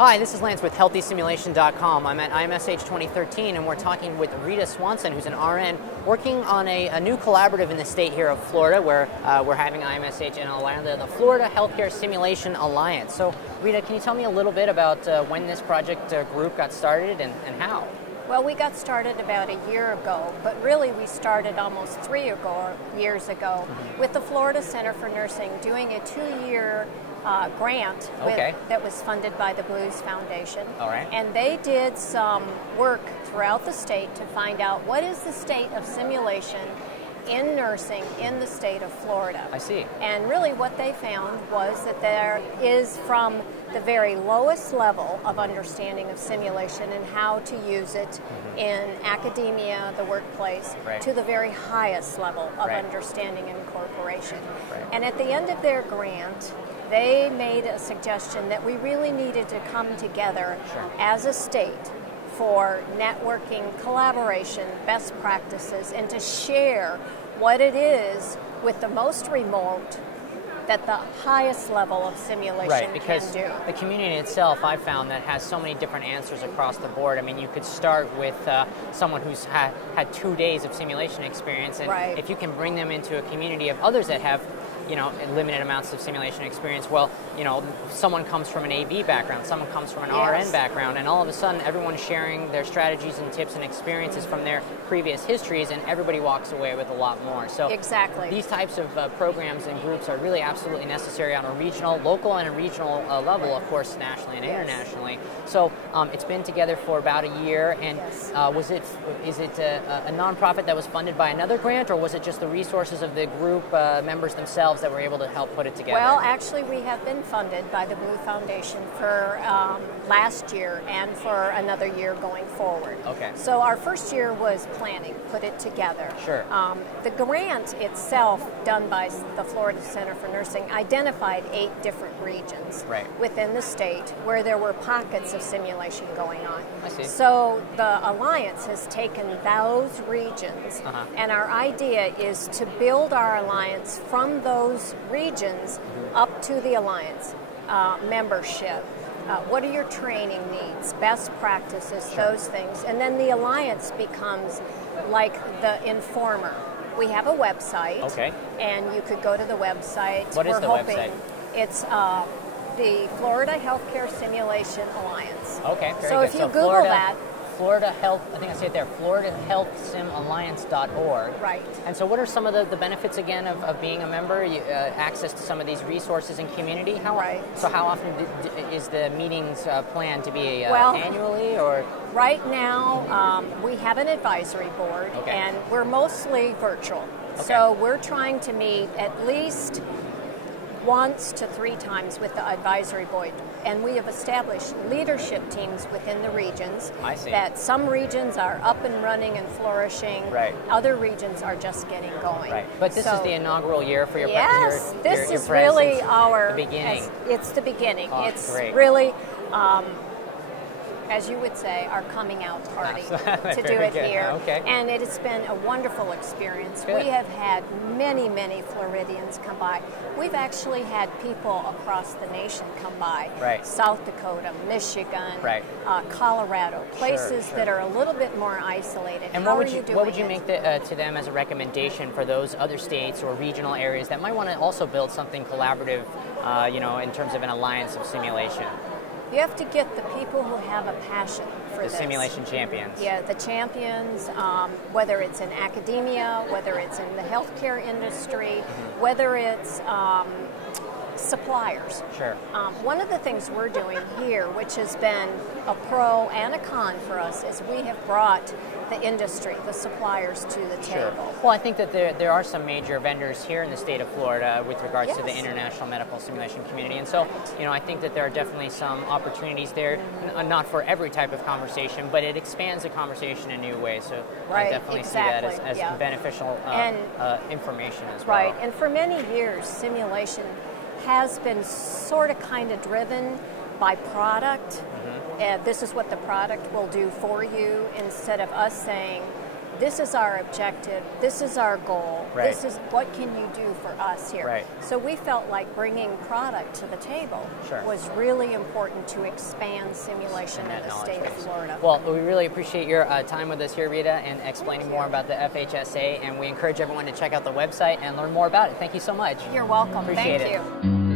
Hi, this is Lance with HealthySimulation.com. I'm at IMSH 2013 and we're talking with Rita Swanson, who's an RN, working on a new collaborative in the state here of Florida where we're having IMSH in Orlando, the Florida Healthcare Simulation Alliance. So Rita, can you tell me a little bit about when this project group got started and how? Well, we got started about a year ago, but really we started almost 3 years ago with the Florida Center for Nursing doing a 2-year grant that was funded by the Blues Foundation. All right. And they did some work throughout the state to find out what is the state of simulation in nursing in the state of Florida. I see. And really what they found was that there is, from the very lowest level of understanding of simulation and how to use it in academia, the workplace, to the very highest level of understanding in corporation. And at the end of their grant, they made a suggestion that we really needed to come together as a state for networking, collaboration, best practices, and to share what it is with the most remote that the highest level of simulation because can do. The community itself, I've found, that has so many different answers across the board. I mean, you could start with someone who's had 2 days of simulation experience, and if you can bring them into a community of others that have limited amounts of simulation experience. Well, someone comes from an AV background, someone comes from an RN background, and all of a sudden everyone's sharing their strategies and tips and experiences from their previous histories, and everybody walks away with a lot more. So these types of programs and groups are really absolutely necessary on a regional, local and a regional level, of course, nationally and internationally. So it's been together for about a year, and is it a nonprofit that was funded by another grant, or was it just the resources of the group members themselves that were able to help put it together? Well, actually, we have been funded by the Blue Foundation for last year and for another year going forward. Okay. So our first year was planning, put it together. Sure. The grant itself, done by the Florida Center for Nursing, identified 8 different regions within the state where there were pockets of simulation going on. I see. So the Alliance has taken those regions, and our idea is to build our Alliance from those regions up to the Alliance. Membership, what are your training needs, best practices, those things. And then the Alliance becomes like the informer. We have a website, and you could go to the website. What is the website? It's the Florida Healthcare Simulation Alliance. Okay, very so good. if you Google that, Florida Health, I think I say it there, FloridaHealthSimAlliance.org. Right. And so what are some of the benefits, again, of being a member? Access to some of these resources and community? So how often is the meetings planned to be annually, or? Right now, we have an advisory board, and we're mostly virtual. So we're trying to meet at least once to 3 times with the advisory board, and we have established leadership teams within the regions. I see. That some regions are up and running and flourishing. Other regions are just getting going. But this is the inaugural year for your this is presence, really our beginning. It's the beginning. Oh, it's great. really, as you would say, our coming out party to do it here. And it has been a wonderful experience. We have had many, many Floridians come by. We've actually had people across the nation come by. South Dakota, Michigan, Colorado, places that are a little bit more isolated. And what would you make to them as a recommendation for those other states or regional areas that might want to also build something collaborative, in terms of an alliance of simulation? You have to get the people who have a passion for this. The simulation champions. Yeah, the champions, whether it's in academia, whether it's in the healthcare industry, whether it's suppliers. One of the things we're doing here, which has been a pro and a con for us, is we have brought the industry, the suppliers, to the table. Well, I think that there are some major vendors here in the state of Florida with regards to the international medical simulation community, and so I think that there are definitely some opportunities there, not for every type of conversation, but it expands the conversation in new ways. So I definitely see that as beneficial information as well. And for many years, simulation has been sort of kind of driven by product. This is what the product will do for you, instead of us saying, this is our objective, this is our goal, this is what can you do for us here. So we felt like bringing product to the table was really important to expand simulation in the state of Florida. Well, we really appreciate your time with us here, Rita, and explaining more about the FHSA, and we encourage everyone to check out the website and learn more about it. Thank you so much. You're welcome. Appreciate Thank it. you.